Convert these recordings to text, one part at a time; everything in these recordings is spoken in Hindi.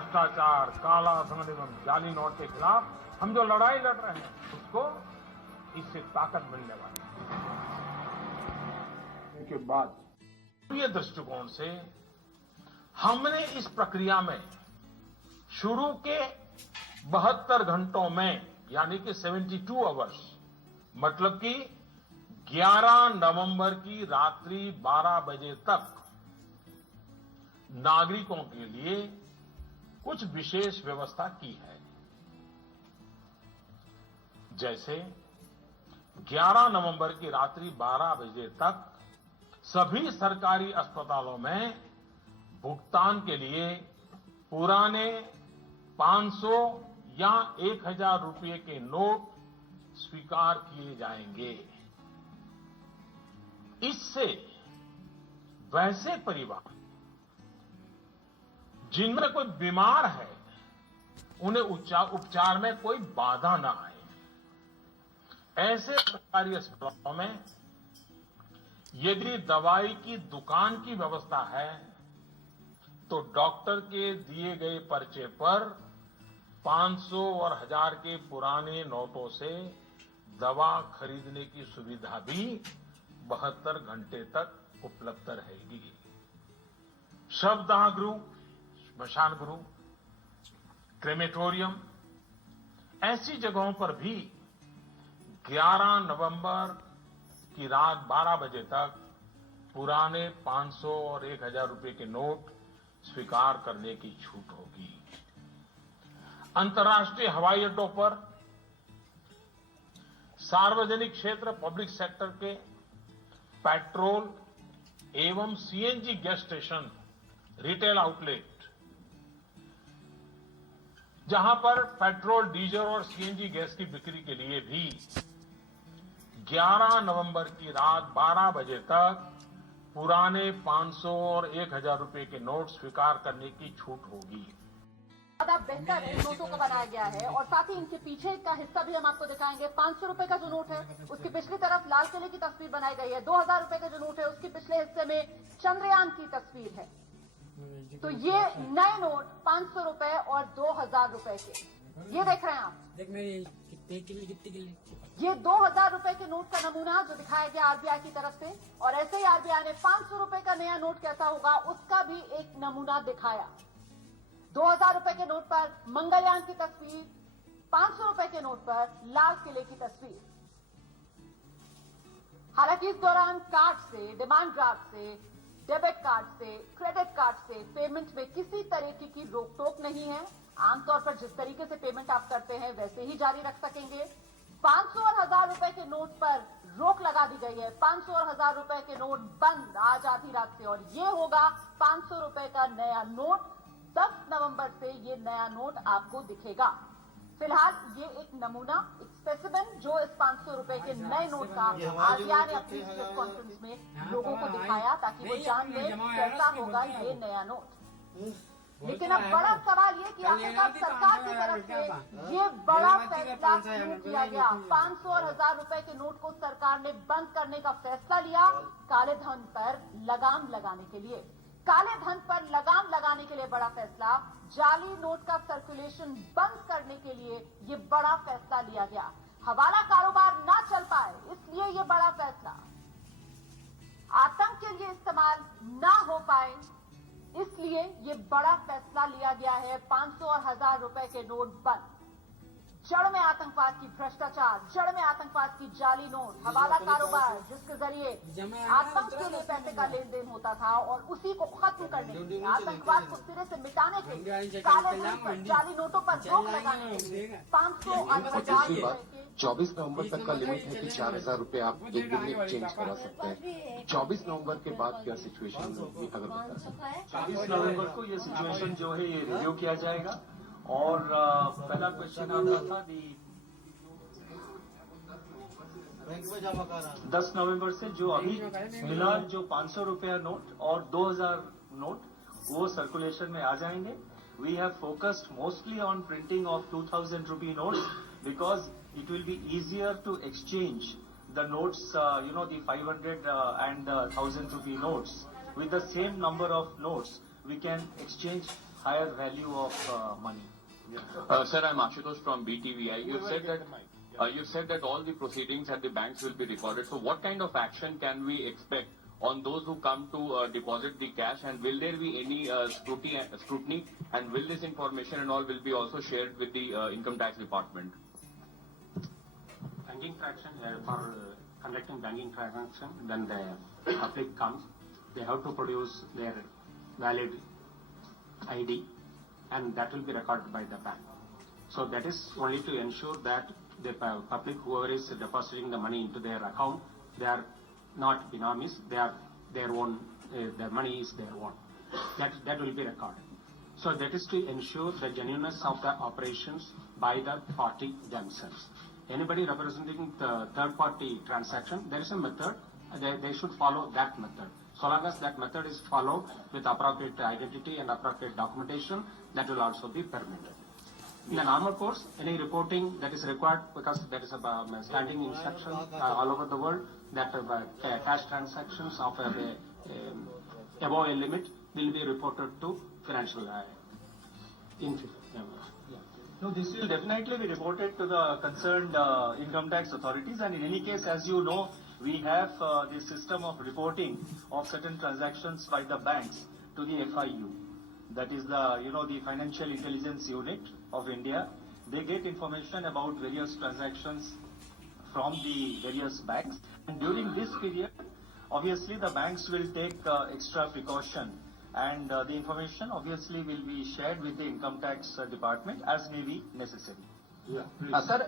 भ्रष्टाचार, काला धन एवं जाली नोट के खिलाफ हम जो लड़ाई लड़ रहे हैं उसको इससे ताकत मिलने वाली है। के बाद ये दृष्टिकोण से हमने इस प्रक्रिया में शुरू के 72 घंटों में यानी कि 72 आवर्स मतलब कि 11 नवंबर की रात्रि 12 बजे तक नागरिकों के लिए कुछ विशेष व्यवस्था की है। जैसे 11 नवंबर की रात्रि 12 बजे तक सभी सरकारी अस्पतालों में भुगतान के लिए पुराने 500 या 1000 रुपये के नोट स्वीकार किए जाएंगे। इससे वैसे परिवार जिनमें कोई बीमार है उन्हें उपचार में कोई बाधा न आए। ऐसे सरकारी अस्पतालों में यदि दवाई की दुकान की व्यवस्था है तो डॉक्टर के दिए गए पर्चे पर 500 और 1000 के पुराने नोटों से दवा खरीदने की सुविधा भी 72 घंटे तक उपलब्ध रहेगी। शवदाह गृह, श्मशान गृह, क्रेमेटोरियम ऐसी जगहों पर भी 11 नवंबर की रात 12 बजे तक पुराने 500 और 1000 रुपये के नोट स्वीकार करने की छूट होगी। अंतर्राष्ट्रीय हवाई अड्डों पर सार्वजनिक क्षेत्र पब्लिक सेक्टर के पेट्रोल एवं CNG gas station, retail outlet जहां पर पेट्रोल, डीजल और सीएनजी गैस की बिक्री के लिए भी 11 नवंबर की रात 12 बजे तक पुराने 500 और 1000 रुपये के नोट स्वीकार करने की छूट होगी। ज्यादा बेहतर इन नोटों को बनाया गया है और साथ ही इनके पीछे का हिस्सा भी हम आपको दिखाएंगे। 500 रुपए का जो नोट है उसकी पिछली तरफ लाल किले की तस्वीर बनाई गई है। 2000 रुपए का जो नोट है उसके पिछले हिस्से में चंद्रयान की तस्वीर है। तो ये नए नोट 500 रुपए और 2000 रुपए के, ये देख रहे हैं आप, ये 2000 रुपए के नोट का नमूना जो दिखाया गया आरबीआई की तरफ से, और ऐसे ही आरबीआई ने 500 रुपए का नया नोट कैसा होगा उसका भी एक नमूना दिखाया। 2000 रुपए के नोट पर मंगलयान की तस्वीर, 500 रुपए के नोट पर लाल किले की तस्वीर। हालांकि इस दौरान कार्ड से, डिमांड ड्राफ्ट से, डेबिट कार्ड से, क्रेडिट कार्ड से पेमेंट में किसी तरीके की रोक टोक नहीं है। आमतौर पर जिस तरीके से पेमेंट आप करते हैं वैसे ही जारी रख सकेंगे। 500 और 1000 रुपए के नोट पर रोक लगा दी गई है। 500 और 1000 रुपए के नोट बंद आज आधी रात से, और ये होगा 500 रुपए का नया नोट। 10 नवंबर से ये नया नोट आपको दिखेगा। फिलहाल ये एक नमूना, एक स्पेसिमेन जो इस 500 रुपए के नए नोट का आरबीआई ने अपनी प्रेस कॉन्फ्रेंस में लोगों को दिखाया ताकि वो जान ले कैसा होगा ये नया नोट। लेकिन अब बड़ा सवाल ये कि आखिरकार सरकार की तरफ से ये बड़ा फैसला क्यों किया गया। 500 और 1000 रुपए के नोट को सरकार ने बंद करने का फैसला लिया काले धन पर लगाम लगाने के लिए। काले धन पर लगाम लगाने के लिए बड़ा फैसला, जाली नोट का सर्कुलेशन बंद करने के लिए ये बड़ा फैसला लिया गया। हवाला कारोबार ना चल पाए इसलिए ये बड़ा फैसला, आतंक के लिए इस्तेमाल ना हो पाए इसलिए ये बड़ा फैसला लिया गया है। 500 और 1000 रुपए के नोट बंद। जड़ में आतंकवाद की भ्रष्टाचार, जड़ में आतंकवाद की जाली नोट, हवाला कारोबार जिसके जरिए आतंक के लिए पैसे का लेन देन होता था, और उसी को खत्म करने के लिए, आतंकवाद को सिरे से मिटाने के लिए, काले धन पर, जाली नोटों पर रोक लगाने के लिए 500 और 1000 24 नवंबर तक का लिमिट है कि 4000 रुपए आप एक दिन में चेंज करा सकते हैं। 24 नवंबर के बाद क्या सिचुएशन होगी अगर बता सकते? 24 नवंबर को ये सिचुएशन जो है ये रिव्यू किया जाएगा। और पहला क्वेश्चन आपका था 10 नवंबर से जो अभी फिलहाल जो 500 रुपया नोट और 2000 नोट वो सर्कुलेशन में आ जाएंगे। We have focused mostly on printing of 2000 rupee notes because it will be easier to exchange the notes, the 500 and 1000 rupee notes. With the same number of notes, we can exchange higher value of money. Sir, I'm Ashutosh from BTVI. You've said that all the proceedings at the banks will be recorded. So what kind of action can we expect on those who come to deposit the cash, and will there be any scrutiny, and will this information and all will be also shared with the income tax department? Banking transaction, for conducting banking transaction, then the public comes, they have to produce their valid ID, and that will be recorded by the bank. So that is only to ensure that the public, whoever is depositing the money into their account, they are not binamis, they are their own, the money is their own. That will be recorded. So that is to ensure the genuineness of the operations by the party themselves. Anybody representing the third party transaction, there is a method, they should follow that method. So long as that method is followed with appropriate identity and appropriate documentation, that will also be permitted. In the normal course, any reporting that is required, because there is a standing instruction all over the world that cash transactions of above a limit will be reported to financial No, this will definitely be reported to the concerned income tax authorities, and in any case, as you know, we have the system of reporting of certain transactions by the banks to the FIU. That is the, the Financial Intelligence Unit of India. They get information about various transactions from the various banks. And during this period, obviously the banks will take extra precaution, and the information obviously will be shared with the income tax department as may be necessary. Sir,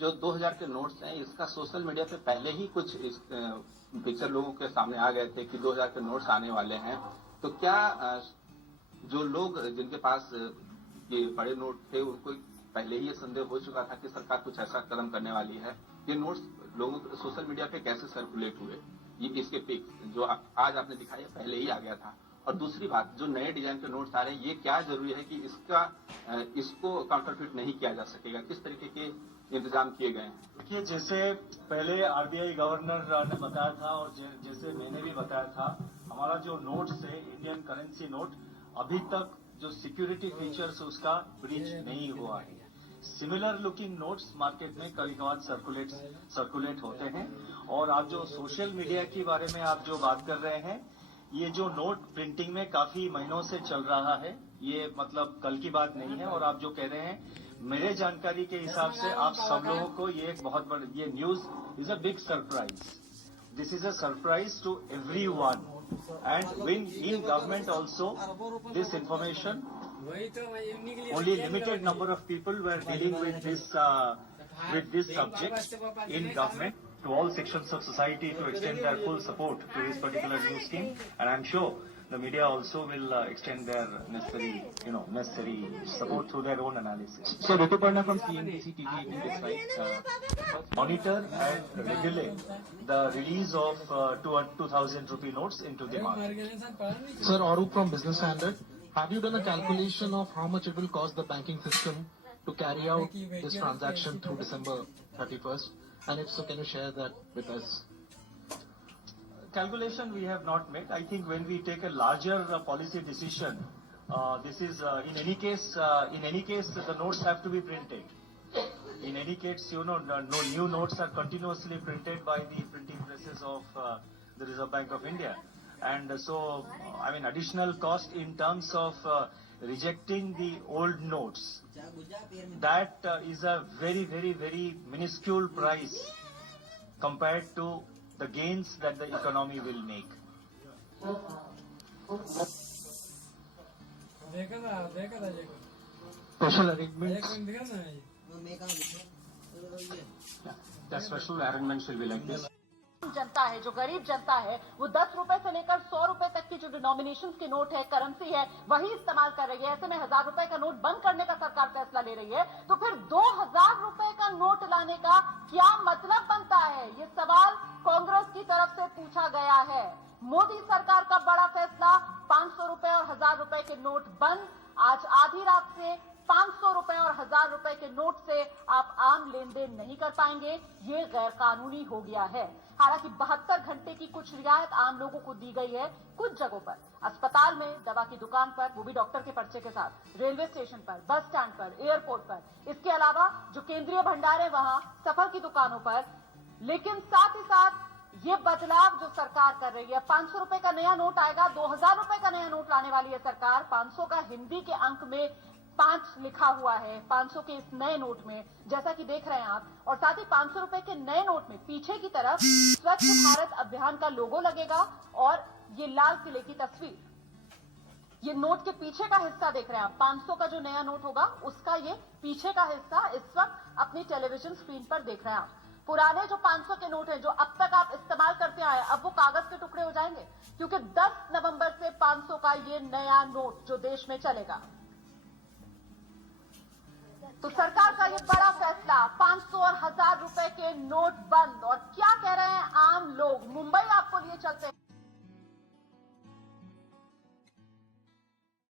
जो 2000 के नोट्स हैं, इसका सोशल मीडिया पे पहले ही कुछ पिक्चर लोगों के सामने आ गए थे कि 2000 के नोट्स आने वाले हैं. तो क्या जो लोग जिनके पास ये बड़े नोट थे उनको पहले ही ये संदेह हो चुका था कि सरकार कुछ ऐसा कदम करने वाली है? ये नोट्स लोगों सोशल मीडिया पे कैसे सर्कुलेट हुए? ये इसके पिक जो आज आपने दिखाया पहले ही आ गया था. और दूसरी बात, जो नए डिजाइन के नोट्स आ रहे हैं, ये क्या जरूरी है कि इसको काउंटरफिट नहीं किया जा सकेगा? किस तरीके के इंतजाम किए गए हैं? देखिए, जैसे पहले आरबीआई गवर्नर ने बताया था और जैसे मैंने भी बताया था, हमारा जो नोट्स है, इंडियन करेंसी नोट, अभी तक जो सिक्योरिटी फीचर्स उसका ब्रीच नहीं हुआ है. सिमिलर लुकिंग नोट्स मार्केट में कभी कभार सर्कुलेट होते हैं. और आप जो सोशल मीडिया के बारे में आप जो बात कर रहे हैं, ये जो नोट प्रिंटिंग में काफी महीनों से चल रहा है, ये मतलब कल की बात नहीं है. और आप जो कह रहे हैं, मेरे जानकारी के हिसाब से आप सब लोगों को ये एक बहुत बड़ी ये news is a big surprise. This is a surprise to everyone, and when in government also this information, only limited number of people were dealing with this subject in government. To all sections of society to extend their full support to this particular new scheme, and I'm sure the media also will extend their necessary support through their own analysis. So, Rituparna from CNBC TV, Monitor and regulate the release of 2,000 rupee notes into the market. Sir, Arup from Business Standard. Have you done a calculation of how much it will cost the banking system to carry out this transaction through December 31st? And if so, can you share that with us? Calculation we have not made. I think when we take a larger policy decision, this is in any case the notes have to be printed. In any case, no new notes are continuously printed by the printing presses of the Reserve Bank of India, and so additional cost in terms of rejecting the old notes. That is a very, very, very minuscule price compared to the gains that the economy will make. Special arrangements? The special arrangements will be like this. जनता है, जो गरीब जनता है, वो 10 रुपए से लेकर 100 रुपए तक की जो डिनोमिनेशंस के नोट है, करेंसी है, वही इस्तेमाल कर रही है. ऐसे में 1000 रुपए का नोट बंद करने का सरकार फैसला ले रही है, तो फिर 2000 रुपए का नोट लाने का क्या मतलब बनता है? ये सवाल कांग्रेस की तरफ से पूछा गया है. मोदी सरकार का बड़ा फैसला, 500 रुपए और 1000 रुपए के नोट बंद. आज आधी रात से 500 रुपए और 1000 रुपए के नोट से आप आम लेन देन नहीं कर पाएंगे. ये गैर कानूनी हो गया है. हालांकि 72 घंटे की कुछ रियायत आम लोगों को दी गई है कुछ जगहों पर, अस्पताल में, दवा की दुकान पर, वो भी डॉक्टर के पर्चे के साथ, रेलवे स्टेशन पर, बस स्टैंड पर, एयरपोर्ट पर, इसके अलावा जो केंद्रीय भंडार है वहां, सफल की दुकानों पर। लेकिन साथ ही साथ ये बदलाव जो सरकार कर रही है, 500 रुपए का नया नोट आएगा, 2000 रुपए का नया नोट लाने वाली है सरकार। 500 का हिंदी के अंक में 5 लिखा हुआ है 500 के इस नए नोट में, जैसा कि देख रहे हैं आप। और साथ ही 500 रुपए के नए नोट में पीछे की तरफ स्वच्छ भारत अभियान का लोगो लगेगा और ये लाल किले की तस्वीर, ये नोट के पीछे का हिस्सा देख रहे हैं आप। 500 का जो नया नोट होगा उसका ये पीछे का हिस्सा इस वक्त अपनी टेलीविजन स्क्रीन पर देख रहे हैं आप। पुराने जो 500 के नोट हैं जो अब तक आप इस्तेमाल करते आए, अब वो कागज के टुकड़े हो जाएंगे, क्योंकि 10 नवंबर से 500 का ये नया नोट जो देश में चलेगा। तो सरकार का ये बड़ा फैसला, 500 और 1000 रुपए के नोट बंद। और क्या कह रहे हैं आम